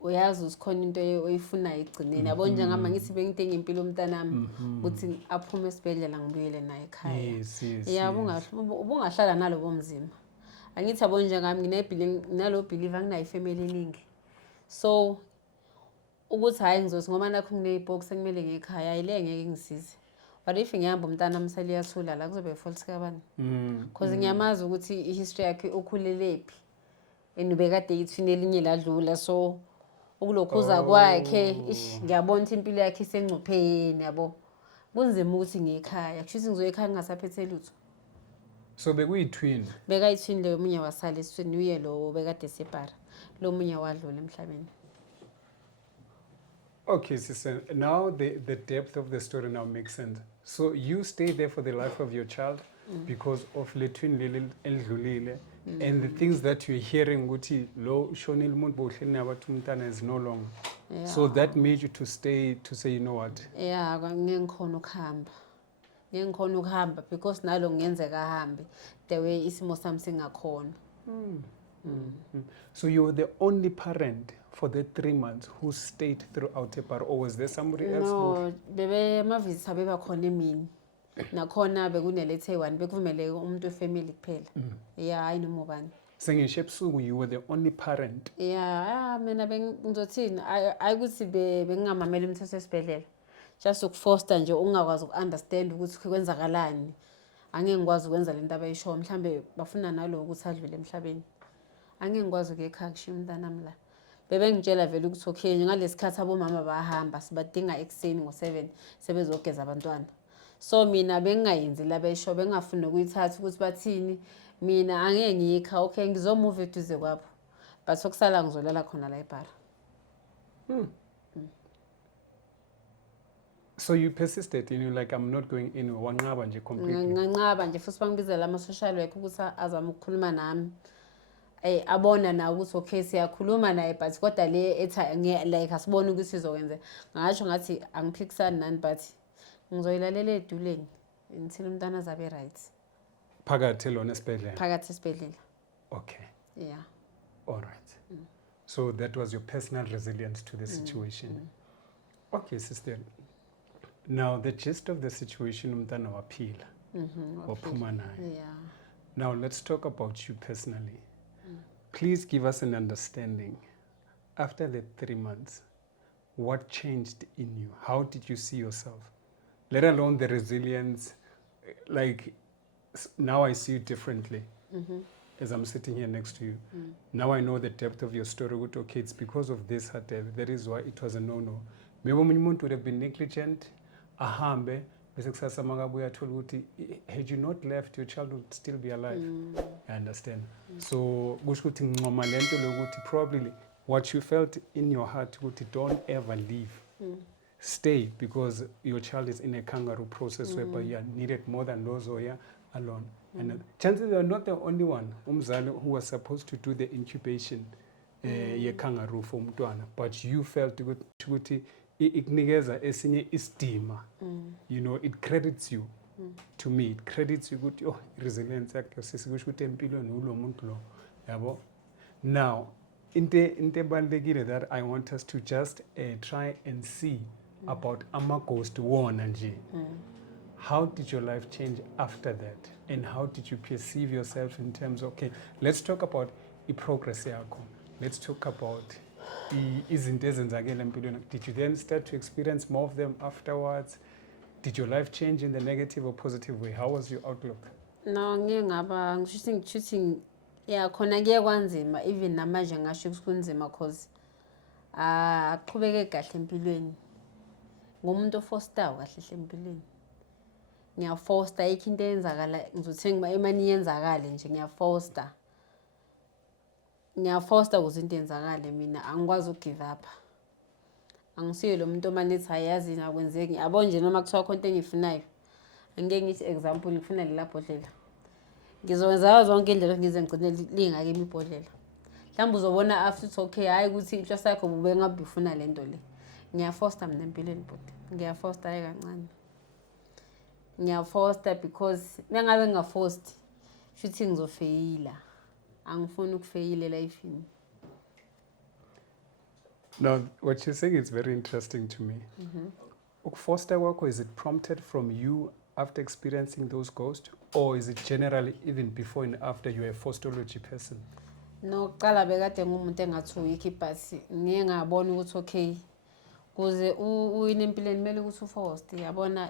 uyazi usikhona into oyifunayo egcineni yabo njengama ngithi bengidinga impilo umntanami ukuthi aphume esibhedlela ngibuyele naye ekhaya. Yes. Yeah, ubungahlala nalobo mzima. Angithi yabo njengami nginalo believe anginayo ifamily eningi. So ukuthi hayi ngizothi ngoba nakho ngineybox kumele ngekhaya ayile ngeke ngisize. But if ngihamba umntana amsali yathula la kuzobe false kabani? Because ngiyamazi ukuthi ihistory yakhe ukhulelephi. Enubekade yithini elinye ladlula so ukulokhuza kwakhe ngiyabona ukuthi impilo yakhe isengcupheni yabo. Kunzima ukuthi ngekhaya. Kusho ukuthi ngizoya ekhaya ngingasaphethe lutho. So bekuyitwin. Bekayithini leyo munye wasala esithweni uye lo bekade separa. Lo munye wadlula emhlabeni. Okay, sister. Now the depth of the story now makes sense. So you stay there for the life of your child because of the twin Eldlulile and the things that you're hearing ukuthi lo shonile umuntu bohleli nabathu umntana is no longer. Yeah. So that made you to stay to say, you know what? Yeah, ngikhona ukuhamba because nalo ngiyenzeka ahambe the way isimo sami singakhona. So you were the only parent for the 3 months who stayed throughout the bar, or was there somebody else? No, bebe amavisa beba khona emini. Nakhona bekunelethe 1 bekuvumele umuntu wefamily kuphela. Yeah, hayi noma ubani. Sengisho ebusuku you were the only parent. Yeah, mina bengizothini ayikuthi bengingamamela imithetho esibhedlela. Just ukufoster nje ungakwazi ukunderstand ukuthi kwenzakalani. Angeke ngikwazi ukwenza lento abayisho mhlambe bafuna nalo ukuthi adlule emhlabeni. Angeke ngikwazi ukuyekhaya kushiya umntanami la. Bebengitshela vele ukuthi okay ngalesikhathi abomama bahamba sibadinga ekseni ngo7 sebezogeza abantwana. So mina bengingayenzi la besho bengafuna ukuyithatha ukuthi bathini mina angeke ngiyikha okay ngizomove eduze kwapho but okusala ngizolala khona la eBhara. So you persisted, you know, like I'm not going in wanqaba nje completely. Nganqaba nje futhi bangibizela ama social worker ukuthi azama ukukhuluma nami. Abona na ukuthi okay siyakhuluma naye but kodwa le ethi like asibona ukuthi sizokwenza. Ngasho ngathi angiphikisani nani but ngizoyilalela eduleni until umntana azabe right. Phakathi lona esibhedlela. Phakathi esibhedlela. Okay. Yeah. All right. So that was your personal resilience to the situation. Okay, sister. Now the gist of the situation umntana waphila. Waphuma naye. Yeah. Now let's talk about you personally. Please give us an understanding. After the 3 months, what changed in you? How did you see yourself? Let alone the resilience. Like now I see you differently. As I'm sitting here next to you. Now I know the depth of your story. Okay, it's because of this. That is why it was a no-no. Maybe umuntu would have been negligent. Ahambe. Had you not left, your child would still be alive. I understand. So, probably what you felt in your heart, don't ever leave. Stay, because your child is in a kangaroo process whereby you are needed more than those who are alone. And chances are not the only one, umzali, who was supposed to do the incubation ye-kangaroo for umntwana, but you felt ukuthi ikunikeza esinye isidima. You know, it credits you. To me, it credits you ukuthi oh, resilience yakho sisikusho ukuthi empilweni ulo muntu lo, yabo. Now, inte ebalulekile that I want us to just try and see about ama-ghost wona nje. How did your life change after that? And how did you perceive yourself in terms of, okay, let's talk about i-progress yakho. Let's talk about izinto ezenzakele empilweni. Did you then start to experience more of them afterwards? Did your life change in the negative or positive way? How was your outlook? No, ngisho yeah, khona kuye kwanzima even namanje ngasho ukuthi kunzima cause aqhubeke kahle empilweni. Ngumuntu ofoster kahle empilweni. Ngiyafoster ayikho into eyenzakala ngizothi imani yenzakale nje ngiyafoster ukuze into yenzakale mina angikwazi ugive up. Angisiyo lo muntu omane ethi ayazi nakwenzeki yabo nje noma kuthiwa khona into engiyifunayo. Angeke ngithi example ngifuna lela bhodlela. Ngizowenza zonke indlela ngize ngigcine lingake imibhodlela. Mhlawumbe uzobona after it's okay hayi ukuthi inhloso yakho ube ngabe ufuna lento le. Ngiyafoster mina empilweni bhuti. Ngiyafoster kancane. Ngiyafoster because mengabe ngingafoster futhi ngizofeyila. Angifuni ukufeyila lifeini. Now, what you're saying is very interesting to me. Ukufoster kwakho, is it prompted from you after experiencing those ghosts, or is it generally even before and after you're a fostology person? No, qala bekade ngumuntu engathi uyikho but ngiye ngabona ukuthi okay kuze uyinempilweni kumele ukuthi ufoster yabona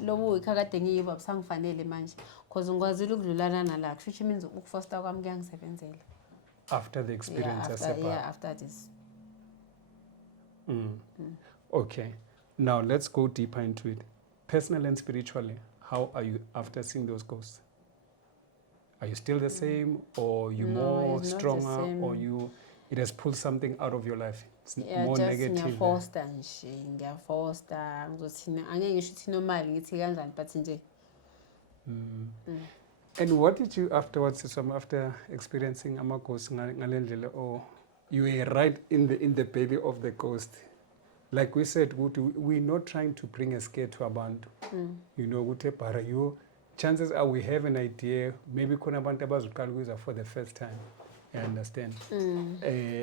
lobo uyikakade ngiyiba busangifanele manje because ngwazile ukudlulana nala which means ukufoster kwami kuyangisebenzela after the experience after this. Okay, now let's go deeper into it. Personally and spiritually, how are you after seeing those ghosts? Are you still the same, or you more it's not the stronger, same. or it has pulled something out of your life? It's Yeah, more just negative. ngiyafoster nje ngiyafoster ngizothina angeke ngisho ukuthi normal ngithi kanjani but nje. And what did you afterwards, after experiencing ama-ghosts ngalendlela, or you were right in the belly of the ghost? Like we said, we're not trying to bring a scare to abantu. You know, chances are we have an idea, maybe khona abantu abazoqala ukuzwa for the first time. I understand.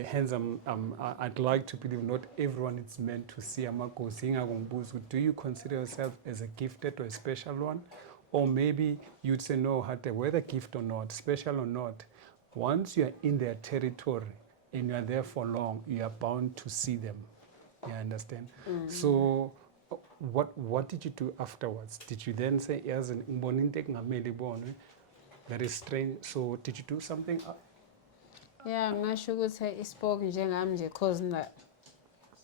Hence, I'd like to believe not everyone is meant to see ama-ghosts. Do you consider yourself as a gifted or a special one? Or maybe you'd say, no, whether gift or not, special or not, once you're in their territory and you're there for long, you are bound to see them. You understand? So what did you do afterwards? Did you then say, yes, that is strange? So did you do something? Yeah, ngasho ukuthi ispoke njengami nje cause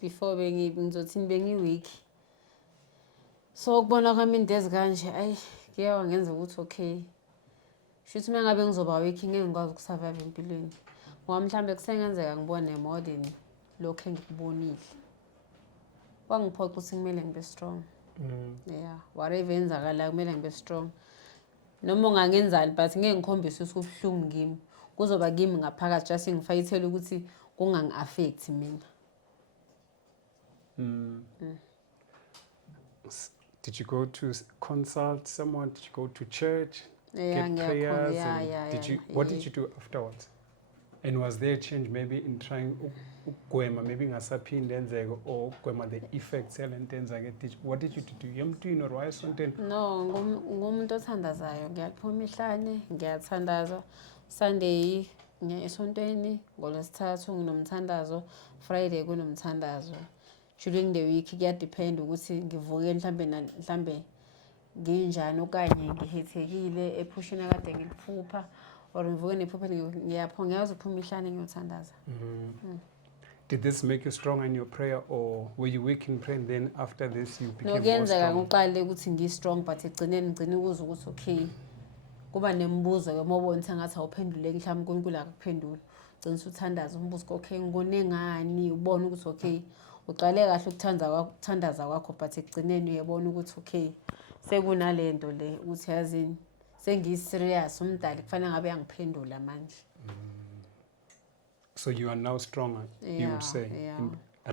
before ngizothini bengiweak. So ukubona kwami into ezikanje ayi kuyawa ngenza ukuthi okay. Shuthi mengabe ngizoba weak ngeke ngikwazi ukusurvive empilweni. Ngoba mhlambe kusengenzeka ngibone more than lokho engikubonile. Wangiphoqa ukuthi kumele ngibe strong. Yeah, whatever enzakala kumele ngibe strong. Noma ungangenzani but ngeke ngikhombise ukuthi ubhlungu kimi. Kuzoba kimi ngaphakathi just ngifayithele ukuthi kungangi-affect mina. Did you go to consult someone? Did you go to church? Yeah, get prayers? What yeah. did you do afterwards? And was there a change maybe in trying ukugwema maybe ngasaphinde enzeke or ukugwema the effects yalento enzake? What did you do? Yemntwini or wayesontweni? No, ngumuntu othandazayo. Ngiyaphuma ihlane, ngiyathandaza. Sunday ngiya esontweni, ngoLwesithathu nginomthandazo, Friday kunomthandazo. During the week kuyadepend ukuthi ngivuke mhlambe nginjani okanye ngihethekile ephushini kade ngiliphupha or ngivuke nephupha ngiyazi ukuphuma ihlane ngiyothandaza. Did this make you stronger in your prayer, or were you weak in prayer and then after this you became more Nokuyenzeka strong? ngiqale ukuthi ngi-strong but egcineni ngigcine ukuze ukuthi okay kuba nemibuzo ke mawubona ukuthi ngathi awuphenduleki mhlawumbe uNkulunkulu akuphendula ugcina usuthandaza umbuzo okay ngone ngani ubone ukuthi okay uqale kahle ukuthandaza kwakho but egcineni uyabona ukuthi okay sekunalento le ukuthi yazini sengiyi-serious umdali kufanele ngabe yangiphendula manje. So you are now stronger, you Yeah, would say, yeah.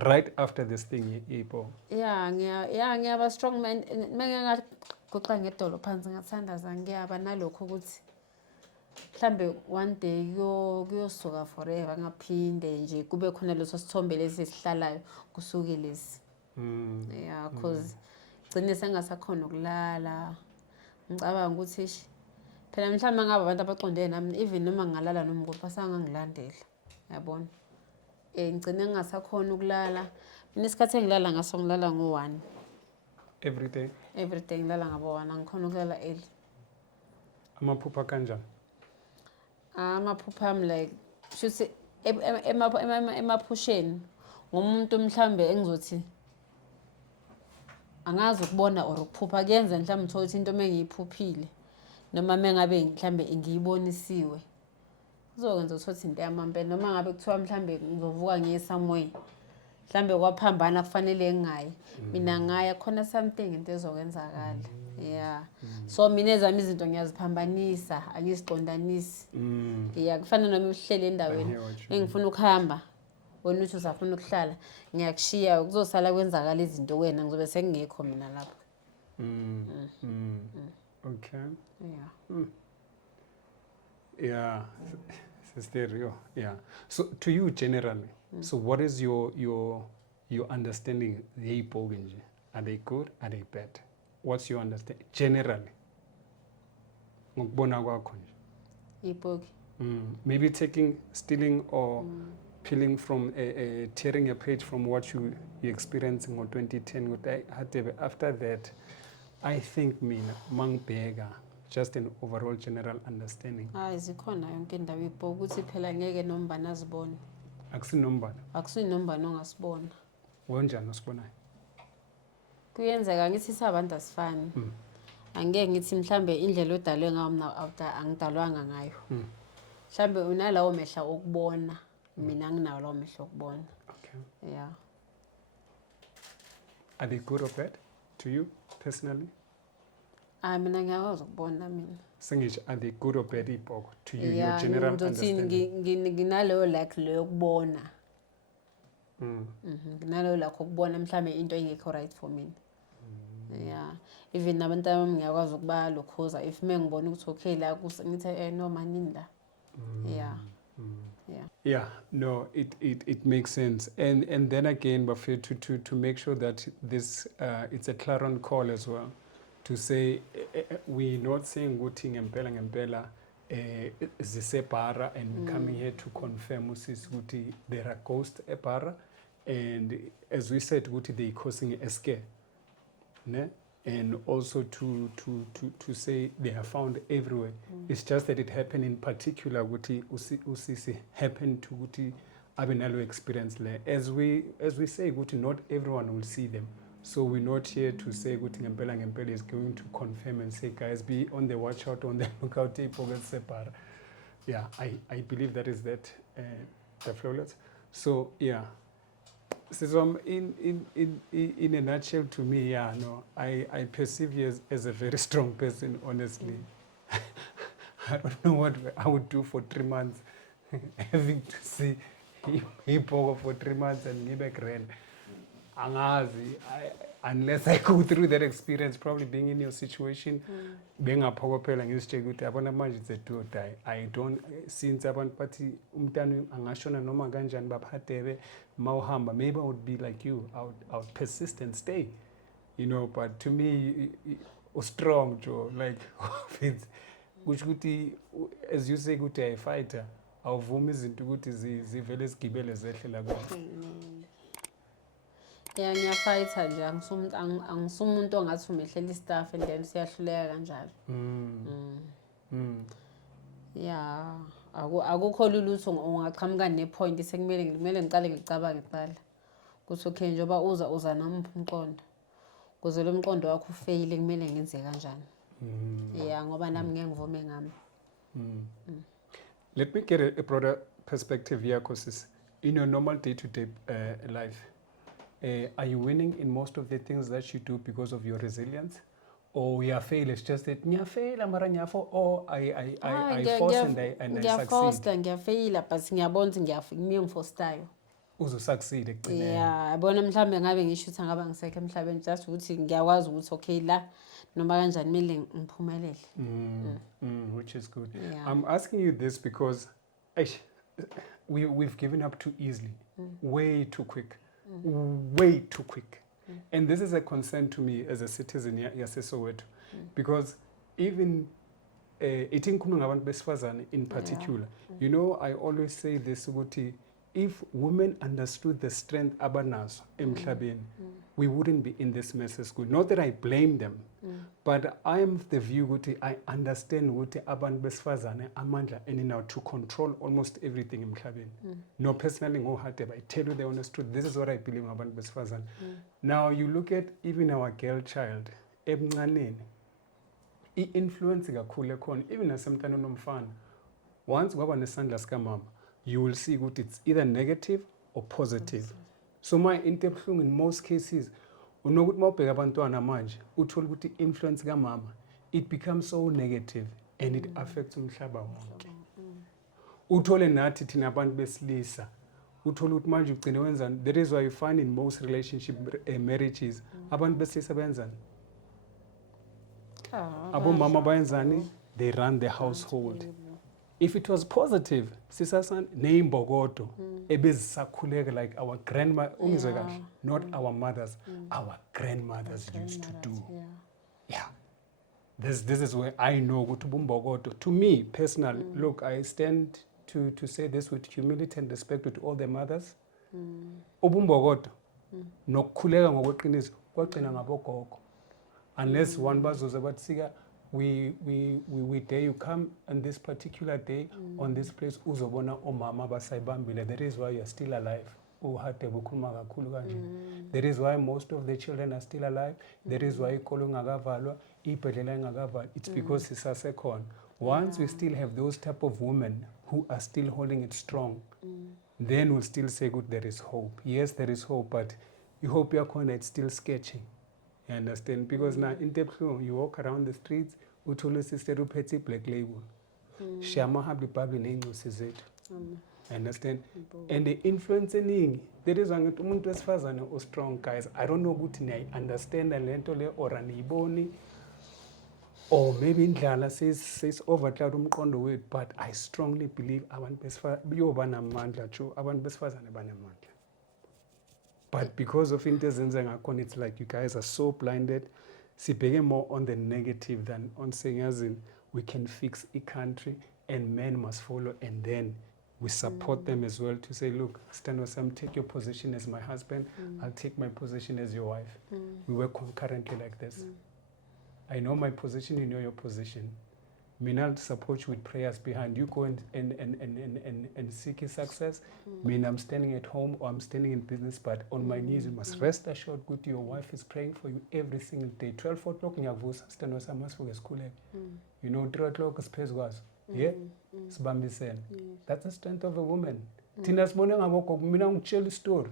right after this thing, Ipo. Ngiyaba strong man. Mengingaguqa ngedolo phansi ngathandaza ngiyaba nalokho ukuthi mhlambe one day kuyosuka forever ngaphinde nje kube khona leso sithombe lesi sihlalayo kusuke lesi. Yeah, cause gcine sengasakhona ukulala. Ngicabanga ukuthi phela mhlawumbe ngabe abantu abaqondene nami even noma ngalala noma kuphi basangangilandela. Yabona? Ngicine ngingasakhona ukulala. Mina isikhathi engilala ngaso ngilala ngo-1. Every day? Every day ngilala ngabo-1 angikhona ukulala early. Amaphupha kanjani? Amaphupha ami like shuthi emaphusheni ngomuntu mhlambe engizothi angazi ukubona or ukuphupha kuyenza mhlambe uthola ukuthi into mengiyiphuphile noma mengabe mhlambe ngiyibonisiwe kuzokwenza ukuthi into yamampela noma ngabe kuthiwa mhlambe ngizovuka ngiye somewhere mhlambe kwaphambana kufanele ngingayi mina ngaya khona something into ezokwenzakala. Yeah. So mina ezami izinto ngiyaziphambanisa angiziqondanisi. Yeah, kufana noma uhlele endaweni engifuna ukuhamba wena uthi usafuna ukuhlala ngiyakushiya kuzosala kwenzakala izinto wena ngizobe sengekho mina lapho. Okay. Yeah. Yeah. Stereo. Yeah. So to you generally, so what is your understanding? Are they good? Are they bad? What's your understanding generally? Ngokubona kwakho nje. Ipoki. Maybe stealing or peeling from tearing a page from what you experiencing in 2010 after that, I think mina mangibheka just an overall general understanding. Zikhona yonke indawo ipoki ukuthi phela ngeke nombani azibone. Akusinombani. Akusinombani ongasibona. Wenjani osibonayo? Kuyenzeka ngithi sabantu asifani. Angeke ngithi mhlambe indlela odalwe ngayo mina angidalwanga ngayo. Mhlambe unalawo mehla okubona mina nginawo lawo mehla okubona. Okay. Yeah. Are they good or bad to you personally? Mina ngiyakwazi ukubona mina. Sengisho are they good or bad ipoko to you, Yeah, your general understanding? nginaleyo like leyo kubona. Nginaleyo like ukubona mhlambe into engekho right for mina. Yeah. Even nabantu abami ngiyakwazi ukubalokhoza if mengibona ukuthi okay la ngithi no manini la. Yeah. Yeah. Yeah, no, it makes sense. And then again, but to make sure that this it's a clarion call as well. To say we're not saying ukuthi ngempela zisepara and coming here to confirm ukuthi there are ghosts epara, and as we said ukuthi they causing a scare, ne? And also to say they are found everywhere. It's just that it happened in particular ukuthi usisi happened to ukuthi abenalo experience le. As we say ukuthi not everyone will see them. So we're not here to say ukuthi ngempela is going to confirm and say guys be on the watch out, on the lookout. Yeah, I believe that is the flawless. So yeah. So in a nutshell, to me, yeah, no, I perceive you as a very strong person, honestly. I don't know what I would do for 3 months, having to see him for 3 months and give back rent. Unless I go through that experience, probably being in your situation, being a power player and it's a do or die. I don't, since abantu party umntana angashona noma kanjani baphathebe mawuhamba, maybe I would be like you. I would persist and stay, you know. But to me, strong, Joe. Like, as you say, good a fighter. Awuvumi izinto ukuthi zivele zigibele zehle la kuwe. Yeah, ngiyafighta nje angisumuntu ongathi umehlela istaff and then siyahluleka kanjalo. Yeah, akukho lutho ungaqhamuka nepoint sekumele ngiqale ngicabange kuqala. Kuthi okay njoba uza nami umqondo. Kuze lo mqondo wakho ufail kumele ngenze kanjani. Yeah, ngoba nami ngeke ngivume ngami. Let me get a broader perspective here, because in your normal day-to-day life, are you winning in most of the things that you do because of your resilience, or uyafail, it's just that ngiyafeyila mara ngiyafo, or I force and I succeed. Ngiyafosta, ngiyafeyila, but ngiyabona ukuthi ngiyofostayo. Uzosucceed ekugcineni. Yeah, yabona mhlambe ngabe ngisho ukuthi ngaba ngisekho emhlabeni, just ukuthi ngiyakwazi ukuthi okay la noma kanjani kumele ngiphumelele. Which is good. Yeah. I'm asking you this because we've given up too easily, way too quick, way too quick. And this is a concern to me as a citizen yaseSoweto, because even in particular, you know, I always say this, if women understood the strength abanazo emhlabeni, we wouldn't be in this mess as good. Not that I blame them, but I am of the view I understand abantu besifazane amandla anyhow to control almost everything emhlabeni. No, personally, I tell you the honest truth. This is what I believe about besifazane. Now you look at even our girl child, ebuncaneni, i-influence kakhulu ekhona, even nasemntwana onomfana. Once kwaba nesandla sikamama, you will see it's either negative or positive. So my interpretation in most cases, unokuthi mawubheka abantwana manje, uthola ukuthi influence kamama, it becomes so negative and it affects umhlaba wonke. Uthole nathi thina abantu besilisa, uthola ukuthi manje ugcine wenzani. That is why you find in most relationship marriages, abantu besilisa benzani? Abomama bayenzani? They run the household. If it was positive, sisasan neimbogodo ebezisakhuleka like our grandma, not our mothers, our grandmothers used to do. Yeah. This is where I know ukuthi umbogodo. To me personally, look, I stand to say this with humility and respect to all the mothers. Ubumbogodo nokukhuleka ngokweqiniso kwagcina ngabogogo. Unless one bazoza bathi we dare you come on this particular day on this place uzobona omama basayibambile. That is why you are still alive. That is why most of the children are still alive. That is why ikolo ngakavalwa, ibhedlela ngakavalwa. It's because sisasekhona. Once we still have those type of women who are still holding it strong, then we'll still say good, there is hope. Yes, there is hope, but you hope yakhona it's still sketchy. You understand? Because now in Teplo, you walk around the streets, uthole sister uphethe black label. Shama habli babli nengcusi zethu. Understand? And the influence eningi, there is one umuntu wesifazane o strong, guys. I don't know ukuthi I understand lento le or aniyiboni, or maybe indlala says overcloud umqondo wethu, but I strongly believe abantu besifazane yoba namandla chu, abantu besifazane banamandla. But because of into ezenza ngakhona, it's like you guys are so blinded. Sibheke more on the negative than on saying as in we can fix a country and men must follow, and then we support them as well to say, look, Stano Sam, take your position as my husband, I'll take my position as your wife. We work concurrently like this. I know my position, you know your position. I'll support you with prayers behind you. Go and seek his success. I'm standing at home or I'm standing in business, but on my knees, you must rest assured good your wife is praying for you every single day. 12 o'clock in your voice, stand with some school. You know, 3 o'clock is pays was. Yeah? That's the strength of a woman. Tina's morning I woke up, I'm chill story.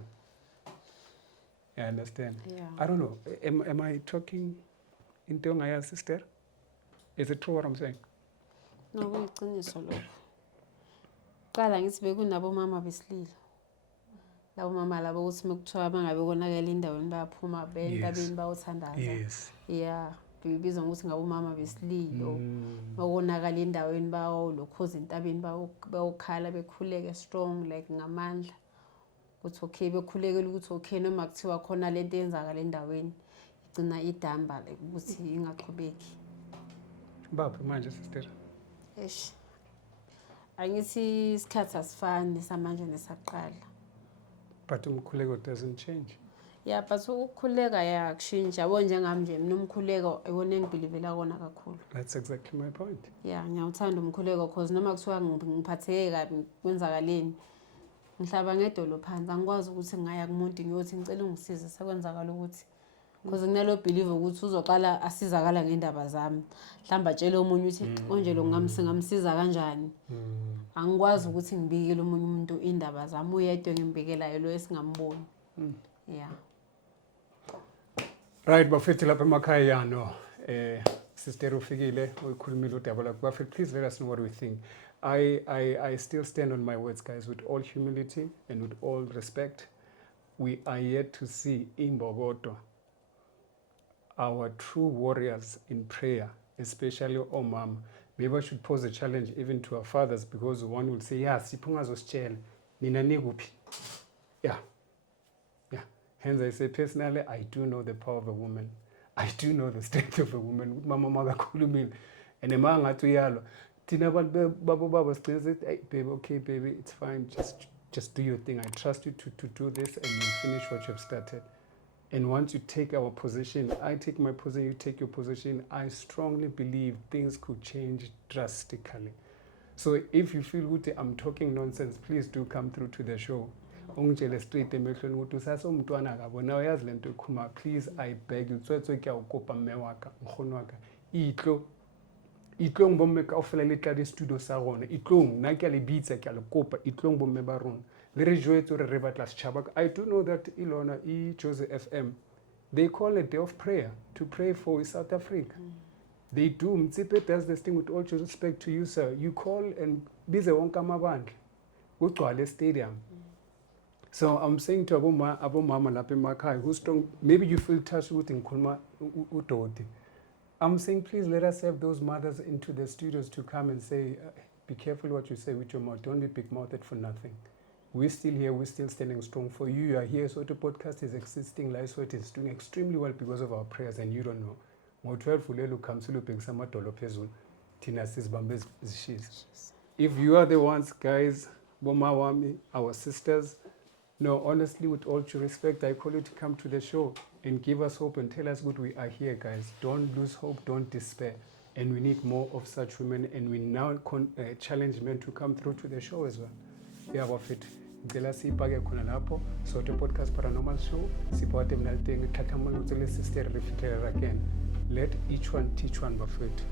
I understand. Yeah. I don't know. Am I talking into my sister? Is it true what I'm saying? No, kuyiqiniso lokho. Qala ngithi bekunabomama besililo. Labo mama labo ukuthi mekuthiwa bangabe konakala endaweni bayaphuma bentabeni bayothandaza. Yes. Yeah, bibizwa ukuthi ngabomama besililo. Bakonakala endaweni bayolokhoza entabeni bayokhala bekhuleke strong like ngamandla. Ukuthi okay bekhulekela ukuthi okay noma kuthiwa khona lento eyenzakala endaweni igcina idamba like ukuthi ingaqhubeki. Baphi manje sister? Eish. Angithi isikhathi asifani samanje nesaqala. But umkhuleko doesn't change. Yeah, but ukukhuleka yakushintsha yabo njengami nje mina umkhuleko iwona engibelivela kona kakhulu. That's exactly my point. Yeah, ngiyawuthanda umkhuleko because noma kuthiwa ngiphatheke kabi kwenzakaleni ngihlaba ngedolo phansi angikwazi ukuthi ngaya kumuntu ngiyothi ngicela ungisize sekwenzakala ukuthi because nginalo believe ukuthi uzoqala asizakala ngendaba zami mhlamba atshela omunye uthi konje lo ngamsiza kanjani angikwazi ukuthi ngibikele omunye umuntu indaba zami uyedwa ngimbikelayo lo esingamboni. Yeah. Right, bafethu lapha emakhaya no. Sister Ufikile, ukhulumile uDabola Buffett, please let us know what we think. I still stand on my words, guys, with all humility and with all respect. We are yet to see Imbogoto, our true warriors in prayer, especially Omam. Maybe I should pose a challenge even to our fathers, because one will say, yeah, sipunga zoschele, nina nigupi. Yeah. Hence I say, personally, I do know the power of a woman. I do know the strength of a woman. Mama magakhulumile. And emanga ngathi uyalo. Tina abantu baba sigcine, hey baby, okay baby, it's fine. Just do your thing. I trust you to do this, and you finish what you've started. And once you take our position, I take my position, you take your position, I strongly believe things could change drastically. So if you feel good, I'm talking nonsense, please do come through to the show. Ungitshele straight emehlweni ukuthi usasomntwana kabona uyazi lento ekhuluma. Please, I beg you, tswetswe ke a o kopa mme wa ka, nkgono wa ka. Itlong bomme kaofela le tla di studio sa rona. Itlong nna ke a le bitsa ke a le kopa, itlong bomme ba rona. Le re jwetse hore re batla setjhaba. I do know that Ilona Jose FM, they call a day of prayer to pray for South Africa. They do. Mtsipe does this thing with all due respect to you, sir. You call and bize wonke amabandla kugcwale stadium. So I'm saying to abomama lapha emakhaya who's strong, maybe you feel touched with ngikhuluma uDodi. I'm saying, please let us have those mothers into the studios to come and say, be careful what you say with your mouth. Don't be big-mouthed for nothing. We're still here. We're still standing strong for you. You are here. So the podcast is existing. LifeSweat is doing extremely well because of our prayers, and you don't know. If you are the ones, guys, Bomawami, our sisters, no, honestly, with all due respect, I call you to come to the show and give us hope and tell us good. We are here, guys. Don't lose hope. Don't despair. And we need more of such women. And we now challenge men to come through to the show as well. Yeah, Buffett. Ngicela siyibhake khona lapho Soto Podcast Paranormal Show siphathe mina litenge thatha umuntu le sister reflector again. Let each one teach one, Buffett.